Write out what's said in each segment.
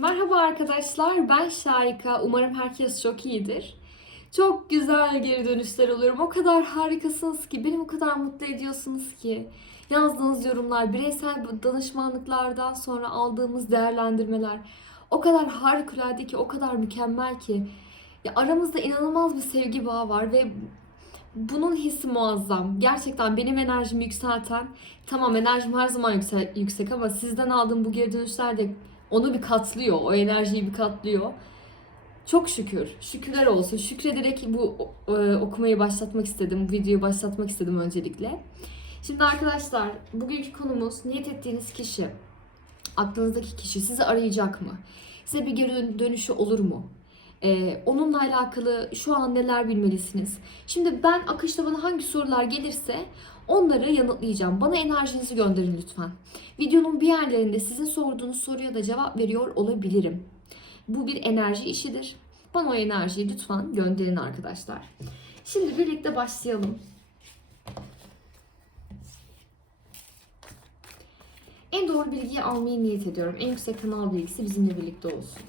Merhaba arkadaşlar, ben Şayka. Umarım herkes çok iyidir. Çok güzel geri dönüşler alıyorum. O kadar harikasınız ki, beni o kadar mutlu ediyorsunuz ki. Yazdığınız yorumlar, bireysel danışmanlıklardan sonra aldığımız değerlendirmeler o kadar harikulade ki, o kadar mükemmel ki. Ya aramızda inanılmaz bir sevgi bağı var ve bunun hissi muazzam. Gerçekten benim enerjimi yükselten, tamam enerjim her zaman yüksek, yüksek ama sizden aldığım bu geri dönüşler de onu bir katlıyor, o enerjiyi bir katlıyor. Çok şükür, şükürler olsun. Şükrederek bu e, okumayı başlatmak istedim, bu videoyu başlatmak istedim öncelikle. Şimdi arkadaşlar, bugünkü konumuz niyet ettiğiniz kişi, aklınızdaki kişi sizi arayacak mı? Size bir geri dönüşü olur mu? Ee, onunla alakalı şu an neler bilmelisiniz? Şimdi ben akışta bana hangi sorular gelirse onları yanıtlayacağım. Bana enerjinizi gönderin lütfen. Videonun bir yerlerinde sizin sorduğunuz soruya da cevap veriyor olabilirim. Bu bir enerji işidir. Bana o enerjiyi lütfen gönderin arkadaşlar. Şimdi birlikte başlayalım. En doğru bilgiyi almayı niyet ediyorum. En yüksek kanal bilgisi bizimle birlikte olsun.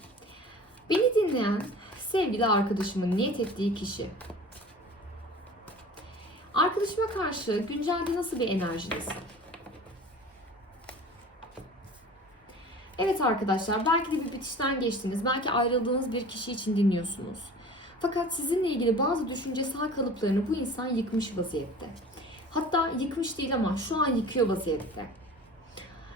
Beni dinleyen sevgili arkadaşımın niyet ettiği kişi. Arkadaşıma karşı güncelde nasıl bir enerjidesin? Evet arkadaşlar belki de bir bitişten geçtiniz. Belki ayrıldığınız bir kişi için dinliyorsunuz. Fakat sizinle ilgili bazı düşüncesel kalıplarını bu insan yıkmış vaziyette. Hatta yıkmış değil ama şu an yıkıyor vaziyette.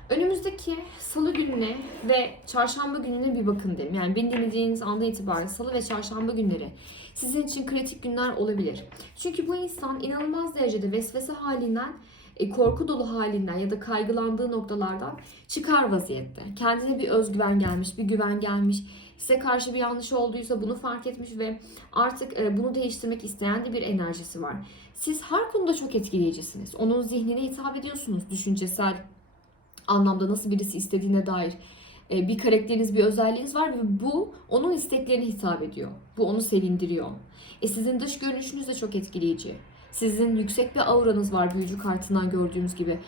Önümüzdeki salı gününe ve çarşamba gününe bir bakın derim. Yani beni dinlediğiniz andan itibaren salı ve çarşamba günleri sizin için kritik günler olabilir. Çünkü bu insan inanılmaz derecede vesvese halinden, e, korku dolu halinden ya da kaygılandığı noktalardan çıkar vaziyette. Kendine bir özgüven gelmiş, bir güven gelmiş. Size karşı bir yanlış olduysa bunu fark etmiş ve artık e, bunu değiştirmek isteyen de bir enerjisi var. Siz her konuda çok etkileyicisiniz. Onun zihnine hitap ediyorsunuz. Düşüncesel, anlamda nasıl birisi istediğine dair e, bir karakteriniz, bir özelliğiniz var ve bu onun isteklerine hitap ediyor. Bu onu sevindiriyor. E sizin dış görünüşünüz de çok etkileyici. Sizin yüksek bir auranız var büyücü kartından gördüğünüz gibi.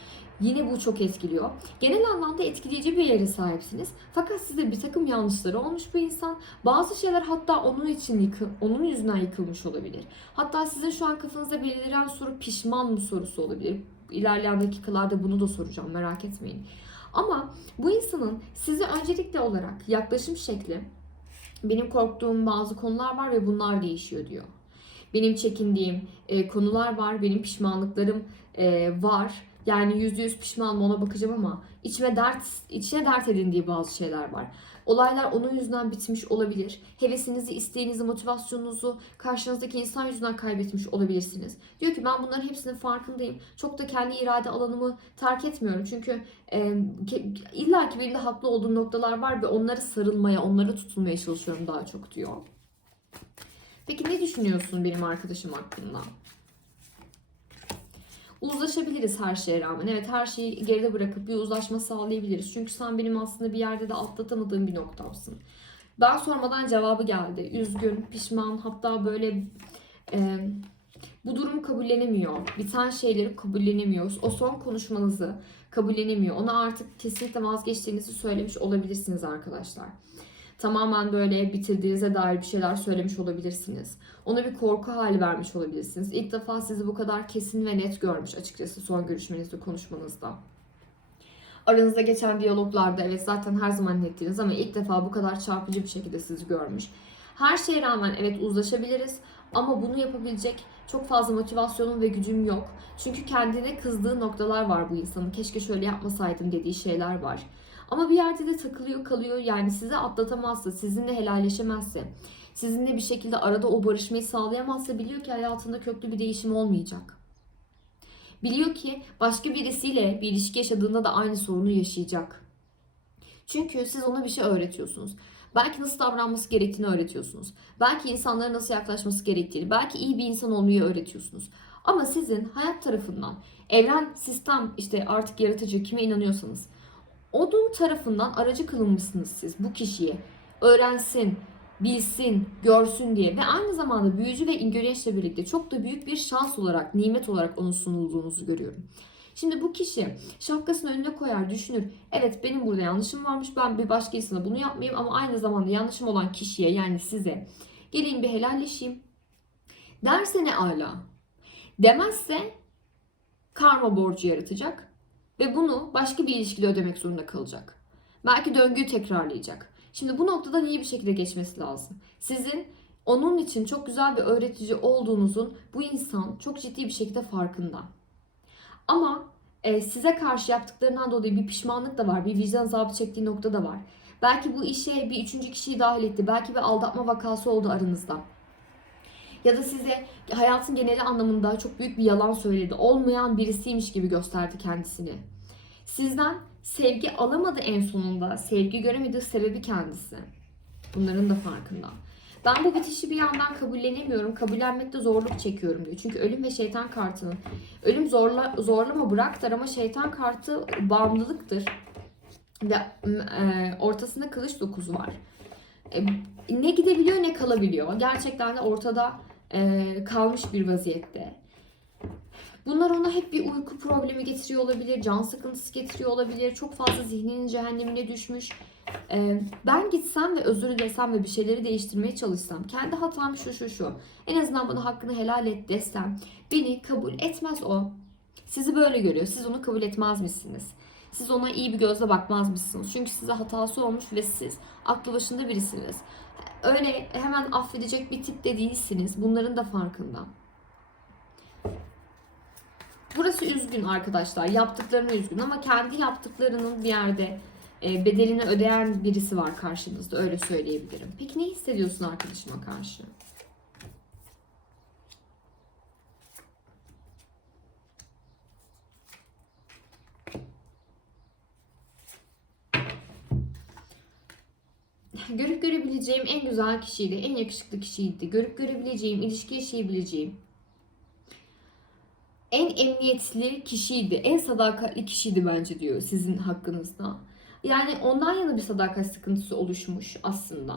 Yine bu çok etkiliyor. Genel anlamda etkileyici bir yere sahipsiniz. Fakat size bir takım yanlışları olmuş bu insan. Bazı şeyler hatta onun için yıkı, onun yüzünden yıkılmış olabilir. Hatta sizin şu an kafanızda beliren soru pişman mı sorusu olabilir ilerleyen dakikalarda bunu da soracağım merak etmeyin. Ama bu insanın size öncelikli olarak yaklaşım şekli benim korktuğum bazı konular var ve bunlar değişiyor diyor. Benim çekindiğim e, konular var, benim pişmanlıklarım e, var. Yani yüzde yüz pişman mı ona bakacağım ama içime dert, içine dert edindiği bazı şeyler var. Olaylar onun yüzünden bitmiş olabilir. Hevesinizi, isteğinizi, motivasyonunuzu karşınızdaki insan yüzünden kaybetmiş olabilirsiniz. Diyor ki ben bunların hepsinin farkındayım. Çok da kendi irade alanımı terk etmiyorum. Çünkü e, illa ki benim de haklı olduğum noktalar var ve onları sarılmaya, onları tutulmaya çalışıyorum daha çok diyor. Peki ne düşünüyorsun benim arkadaşım hakkında? Uzlaşabiliriz her şeye rağmen. Evet her şeyi geride bırakıp bir uzlaşma sağlayabiliriz. Çünkü sen benim aslında bir yerde de atlatamadığım bir noktamsın. Ben sormadan cevabı geldi. Üzgün, pişman hatta böyle e, bu durumu kabullenemiyor. Biten şeyleri kabullenemiyoruz. O son konuşmanızı kabullenemiyor. Ona artık kesinlikle vazgeçtiğinizi söylemiş olabilirsiniz arkadaşlar tamamen böyle bitirdiğinize dair bir şeyler söylemiş olabilirsiniz. Ona bir korku hali vermiş olabilirsiniz. İlk defa sizi bu kadar kesin ve net görmüş açıkçası son görüşmenizde, konuşmanızda. Aranızda geçen diyaloglarda evet zaten her zaman nettiniz ama ilk defa bu kadar çarpıcı bir şekilde sizi görmüş. Her şeye rağmen evet uzlaşabiliriz ama bunu yapabilecek çok fazla motivasyonum ve gücüm yok. Çünkü kendine kızdığı noktalar var bu insanın. Keşke şöyle yapmasaydım dediği şeyler var. Ama bir yerde de takılıyor kalıyor. Yani sizi atlatamazsa, sizinle helalleşemezse, sizinle bir şekilde arada o barışmayı sağlayamazsa biliyor ki hayatında köklü bir değişim olmayacak. Biliyor ki başka birisiyle bir ilişki yaşadığında da aynı sorunu yaşayacak. Çünkü siz ona bir şey öğretiyorsunuz. Belki nasıl davranması gerektiğini öğretiyorsunuz. Belki insanlara nasıl yaklaşması gerektiğini, belki iyi bir insan olmayı öğretiyorsunuz. Ama sizin hayat tarafından, evren, sistem, işte artık yaratıcı kime inanıyorsanız onun tarafından aracı kılınmışsınız siz bu kişiye. Öğrensin, bilsin, görsün diye ve aynı zamanda büyücü ve ingöreşle birlikte çok da büyük bir şans olarak, nimet olarak onun sunulduğunuzu görüyorum. Şimdi bu kişi şapkasını önüne koyar, düşünür. Evet benim burada yanlışım varmış. Ben bir başka insana bunu yapmayayım ama aynı zamanda yanlışım olan kişiye yani size geleyim bir helalleşeyim. Derse ne ala. Demezse karma borcu yaratacak ve bunu başka bir ilişkide ödemek zorunda kalacak. Belki döngüyü tekrarlayacak. Şimdi bu noktadan iyi bir şekilde geçmesi lazım. Sizin onun için çok güzel bir öğretici olduğunuzun bu insan çok ciddi bir şekilde farkında. Ama e, size karşı yaptıklarından dolayı bir pişmanlık da var, bir vicdan azabı çektiği nokta da var. Belki bu işe bir üçüncü kişiyi dahil etti, belki bir aldatma vakası oldu aranızda. Ya da size hayatın geneli anlamında çok büyük bir yalan söyledi, olmayan birisiymiş gibi gösterdi kendisini. Sizden sevgi alamadı en sonunda, sevgi göremediği sebebi kendisi. Bunların da farkında. Ben bu bitişi bir yandan kabullenemiyorum. Kabullenmekte zorluk çekiyorum diyor. Çünkü ölüm ve şeytan kartının. Ölüm zorla, zorlama bıraktır ama şeytan kartı bağımlılıktır. Ve e, ortasında kılıç dokuzu var. E, ne gidebiliyor ne kalabiliyor. Gerçekten de ortada kalmış bir vaziyette. Bunlar ona hep bir uyku problemi getiriyor olabilir, can sıkıntısı getiriyor olabilir, çok fazla zihninin cehennemine düşmüş. Ee, ben gitsem ve özür dilesem ve bir şeyleri değiştirmeye çalışsam, kendi hatam şu şu şu, en azından bana hakkını helal et desem, beni kabul etmez o. Sizi böyle görüyor, siz onu kabul etmez misiniz? Siz ona iyi bir gözle bakmaz mısınız? Çünkü size hatası olmuş ve siz aklı başında birisiniz. Öyle hemen affedecek bir tip de değilsiniz. Bunların da farkında. Burası üzgün arkadaşlar. Yaptıklarına üzgün ama kendi yaptıklarının bir yerde e, bedelini ödeyen birisi var karşınızda. Öyle söyleyebilirim. Peki ne hissediyorsun arkadaşıma karşı? Görüp görebileceğim en güzel kişiydi, en yakışıklı kişiydi. Görüp görebileceğim, ilişki yaşayabileceğim en emniyetli kişiydi, en sadakatli kişiydi bence diyor sizin hakkınızda. Yani ondan yana bir sadakat sıkıntısı oluşmuş aslında.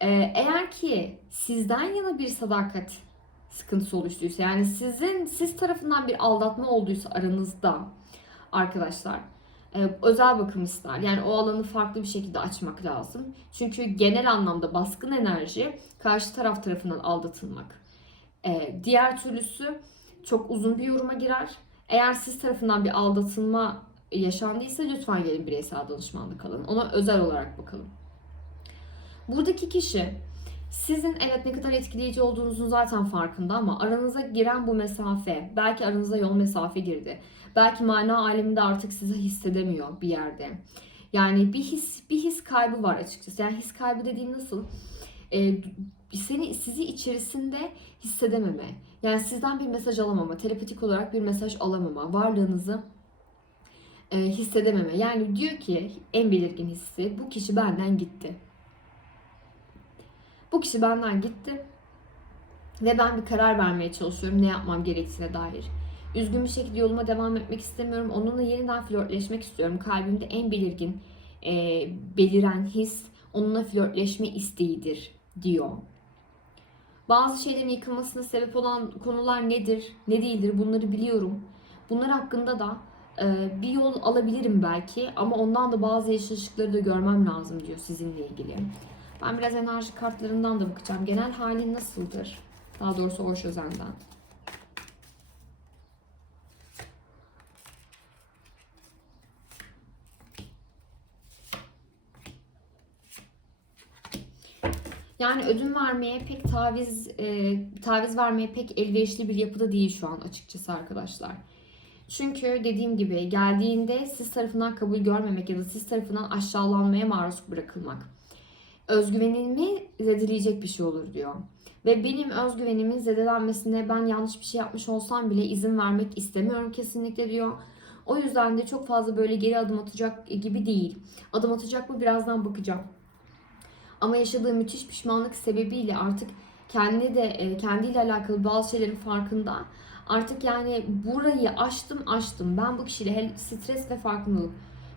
Ee, eğer ki sizden yana bir sadakat sıkıntısı oluştuysa yani sizin siz tarafından bir aldatma olduysa aranızda arkadaşlar özel bakım ister. Yani o alanı farklı bir şekilde açmak lazım. Çünkü genel anlamda baskın enerji karşı taraf tarafından aldatılmak. E, diğer türlüsü çok uzun bir yoruma girer. Eğer siz tarafından bir aldatılma yaşandıysa lütfen gelin bireysel danışmanlık alın. Ona özel olarak bakalım. Buradaki kişi sizin evet ne kadar etkileyici olduğunuzun zaten farkında ama aranıza giren bu mesafe, belki aranıza yol mesafe girdi. Belki mana aleminde artık sizi hissedemiyor bir yerde. Yani bir his bir his kaybı var açıkçası. Yani his kaybı dediğim nasıl? Ee, seni sizi içerisinde hissedememe. Yani sizden bir mesaj alamama, telepatik olarak bir mesaj alamama, varlığınızı e, hissedememe. Yani diyor ki en belirgin hissi bu kişi benden gitti. Bu kişi benden gitti ve ben bir karar vermeye çalışıyorum ne yapmam gerektiğine dair. Üzgün bir şekilde yoluma devam etmek istemiyorum. Onunla yeniden flörtleşmek istiyorum. Kalbimde en belirgin, e, beliren his onunla flörtleşme isteğidir diyor. Bazı şeylerin yıkılmasına sebep olan konular nedir, ne değildir bunları biliyorum. Bunlar hakkında da e, bir yol alabilirim belki ama ondan da bazı yaşayışları da görmem lazım diyor sizinle ilgili. Ben biraz enerji kartlarından da bakacağım. Genel halin nasıldır? Daha doğrusu Orş Özen'den. Yani ödün vermeye pek taviz e, taviz vermeye pek elverişli bir yapıda değil şu an açıkçası arkadaşlar. Çünkü dediğim gibi geldiğinde siz tarafından kabul görmemek ya da siz tarafından aşağılanmaya maruz bırakılmak. Özgüvenimi zedeleyecek bir şey olur diyor. Ve benim özgüvenimin zedelenmesine ben yanlış bir şey yapmış olsam bile izin vermek istemiyorum kesinlikle diyor. O yüzden de çok fazla böyle geri adım atacak gibi değil. Adım atacak mı birazdan bakacağım. Ama yaşadığı müthiş pişmanlık sebebiyle artık kendi de e, kendiyle alakalı bazı şeylerin farkında. Artık yani burayı aştım aştım. Ben bu kişiyle stres ve farkındalık.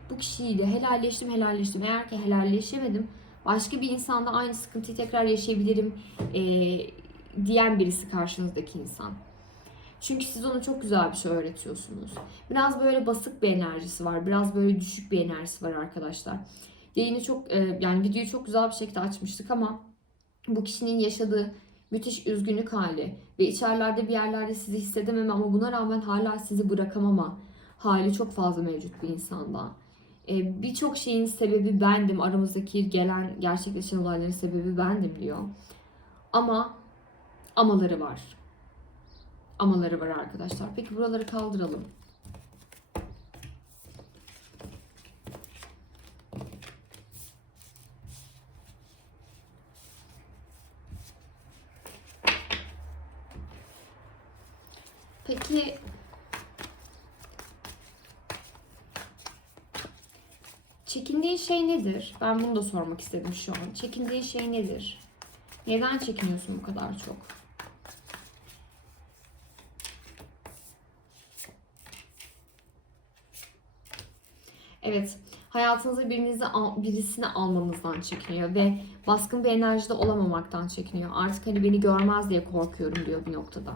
Bu kişiyle helalleştim helalleştim. Eğer ki helalleşemedim başka bir insanda aynı sıkıntıyı tekrar yaşayabilirim e, diyen birisi karşınızdaki insan. Çünkü siz ona çok güzel bir şey öğretiyorsunuz. Biraz böyle basık bir enerjisi var. Biraz böyle düşük bir enerjisi var arkadaşlar. Yayını çok e, yani videoyu çok güzel bir şekilde açmıştık ama bu kişinin yaşadığı müthiş üzgünlük hali ve içerlerde bir yerlerde sizi hissedememe ama buna rağmen hala sizi bırakamama hali çok fazla mevcut bir insanda. E, Birçok şeyin sebebi bendim. Aramızdaki gelen gerçekleşen olayların sebebi bendim diyor. Ama amaları var. Amaları var arkadaşlar. Peki buraları kaldıralım. Peki çekindiğin şey nedir? Ben bunu da sormak istedim şu an. Çekindiğin şey nedir? Neden çekiniyorsun bu kadar çok? Evet, hayatınıza birinizi birisini almamızdan çekiniyor ve baskın bir enerjide olamamaktan çekiniyor. Artık hani beni görmez diye korkuyorum diyor bir noktada.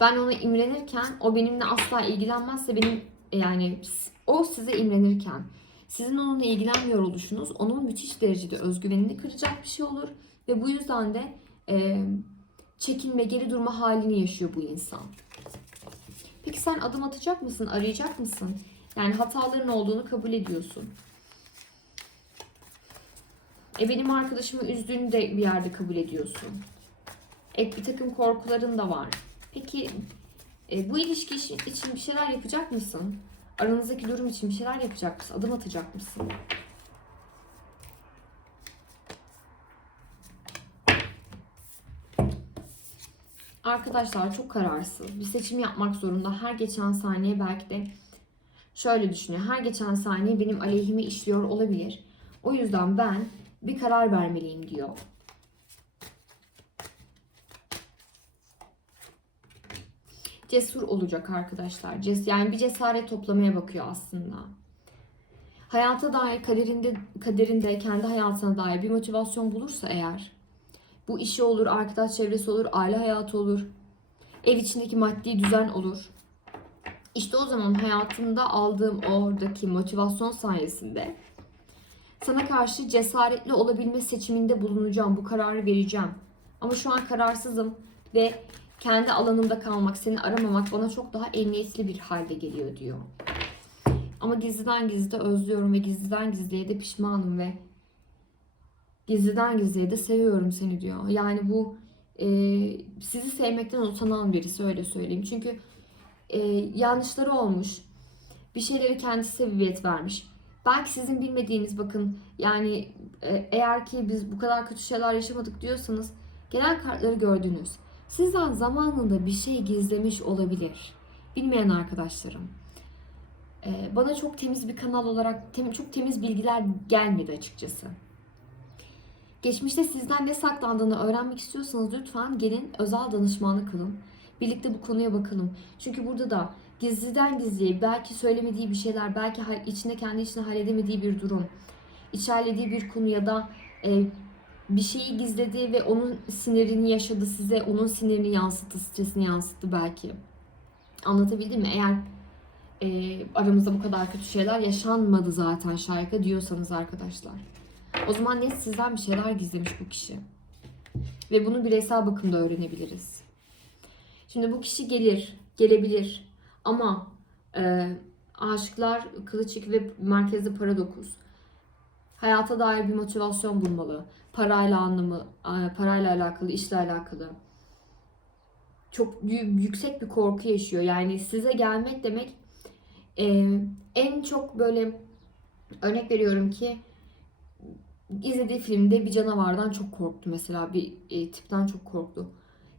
Ben ona imrenirken o benimle asla ilgilenmezse benim yani o size imrenirken sizin onunla ilgilenmiyor oluşunuz onun müthiş derecede özgüvenini kıracak bir şey olur ve bu yüzden de e, çekinme, geri durma halini yaşıyor bu insan. Peki sen adım atacak mısın, arayacak mısın? Yani hataların olduğunu kabul ediyorsun. E benim arkadaşımı üzdüğünü de bir yerde kabul ediyorsun. Ek bir takım korkuların da var. Peki e, bu ilişki için bir şeyler yapacak mısın? Aranızdaki durum için bir şeyler yapacak mısın? Adım atacak mısın? Arkadaşlar çok kararsız. Bir seçim yapmak zorunda. Her geçen saniye belki de şöyle düşünüyor. Her geçen saniye benim aleyhime işliyor olabilir. O yüzden ben bir karar vermeliyim diyor. Cesur olacak arkadaşlar. Ces yani bir cesaret toplamaya bakıyor aslında. Hayata dair kaderinde kaderinde kendi hayatına dair bir motivasyon bulursa eğer bu işi olur, arkadaş çevresi olur, aile hayatı olur, ev içindeki maddi düzen olur. İşte o zaman hayatımda aldığım oradaki motivasyon sayesinde sana karşı cesaretli olabilme seçiminde bulunacağım. Bu kararı vereceğim. Ama şu an kararsızım ve kendi alanımda kalmak, seni aramamak bana çok daha emniyetli bir halde geliyor diyor. Ama gizliden gizlide özlüyorum ve gizliden gizliye de pişmanım ve gizliden gizliye de seviyorum seni diyor. Yani bu e, sizi sevmekten utanan birisi öyle söyleyeyim. Çünkü e, yanlışları olmuş. Bir şeyleri kendisi sebebiyet vermiş. Belki sizin bilmediğiniz bakın yani e, eğer ki biz bu kadar kötü şeyler yaşamadık diyorsanız gelen kartları gördünüz. Sizden zamanında bir şey gizlemiş olabilir. Bilmeyen arkadaşlarım. E, bana çok temiz bir kanal olarak çok temiz bilgiler gelmedi açıkçası. Geçmişte sizden ne saklandığını öğrenmek istiyorsanız lütfen gelin özel danışmanlık kılın. Birlikte bu konuya bakalım. Çünkü burada da gizliden gizliye belki söylemediği bir şeyler, belki içinde kendi içinde halledemediği bir durum, içerlediği bir konu ya da e, bir şeyi gizledi ve onun sinirini yaşadı size, onun sinirini yansıttı, stresini yansıttı belki. Anlatabildim mi? Eğer e, aramızda bu kadar kötü şeyler yaşanmadı zaten şarkı diyorsanız arkadaşlar. O zaman net sizden bir şeyler gizlemiş bu kişi. Ve bunu bireysel bakımda öğrenebiliriz. Şimdi bu kişi gelir, gelebilir ama e, aşıklar kılıçık ve merkezde para dokuz. Hayata dair bir motivasyon bulmalı. Parayla anlamı, parayla alakalı, işle alakalı. Çok yü- yüksek bir korku yaşıyor. Yani size gelmek demek e, en çok böyle örnek veriyorum ki izlediği filmde bir canavardan çok korktu mesela bir e, tipten çok korktu.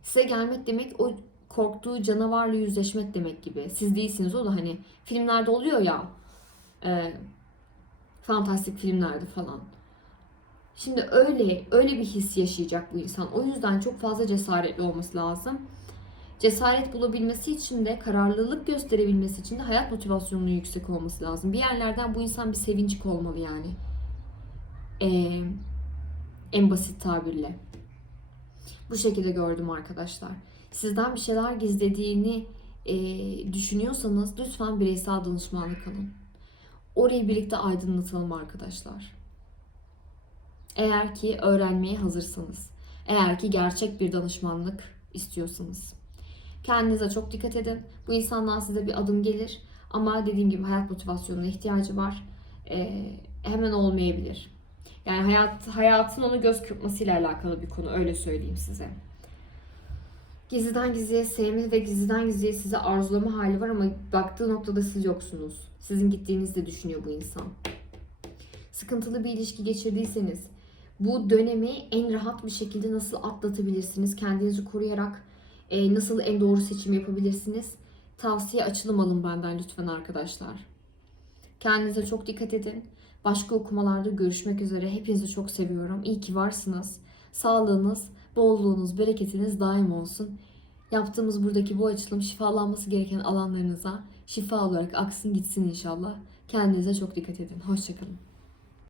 Size gelmek demek o korktuğu canavarla yüzleşmek demek gibi. Siz değilsiniz o da hani filmlerde oluyor ya e, fantastik filmlerde falan. Şimdi öyle öyle bir his yaşayacak bu insan. O yüzden çok fazla cesaretli olması lazım. Cesaret bulabilmesi için de kararlılık gösterebilmesi için de hayat motivasyonunun yüksek olması lazım. Bir yerlerden bu insan bir sevinçlik olmalı yani. Ee, en basit tabirle. Bu şekilde gördüm arkadaşlar. sizden bir şeyler gizlediğini e, düşünüyorsanız lütfen bireysel danışmanlık alın. Orayı birlikte aydınlatalım arkadaşlar. Eğer ki öğrenmeye hazırsanız. Eğer ki gerçek bir danışmanlık istiyorsanız. Kendinize çok dikkat edin. Bu insandan size bir adım gelir. Ama dediğim gibi hayat motivasyonuna ihtiyacı var. Ee, hemen olmayabilir. Yani hayat hayatın onu göz kırpmasıyla alakalı bir konu öyle söyleyeyim size. Gizliden gizliye sevme ve gizliden gizliye size arzulama hali var ama baktığı noktada siz yoksunuz. Sizin gittiğinizi de düşünüyor bu insan. Sıkıntılı bir ilişki geçirdiyseniz bu dönemi en rahat bir şekilde nasıl atlatabilirsiniz? Kendinizi koruyarak e, nasıl en doğru seçim yapabilirsiniz? Tavsiye açılım alın benden lütfen arkadaşlar. Kendinize çok dikkat edin. Başka okumalarda görüşmek üzere. Hepinizi çok seviyorum. İyi ki varsınız. Sağlığınız, bolluğunuz, bereketiniz daim olsun. Yaptığımız buradaki bu açılım şifalanması gereken alanlarınıza şifa olarak aksın gitsin inşallah. Kendinize çok dikkat edin. Hoşçakalın.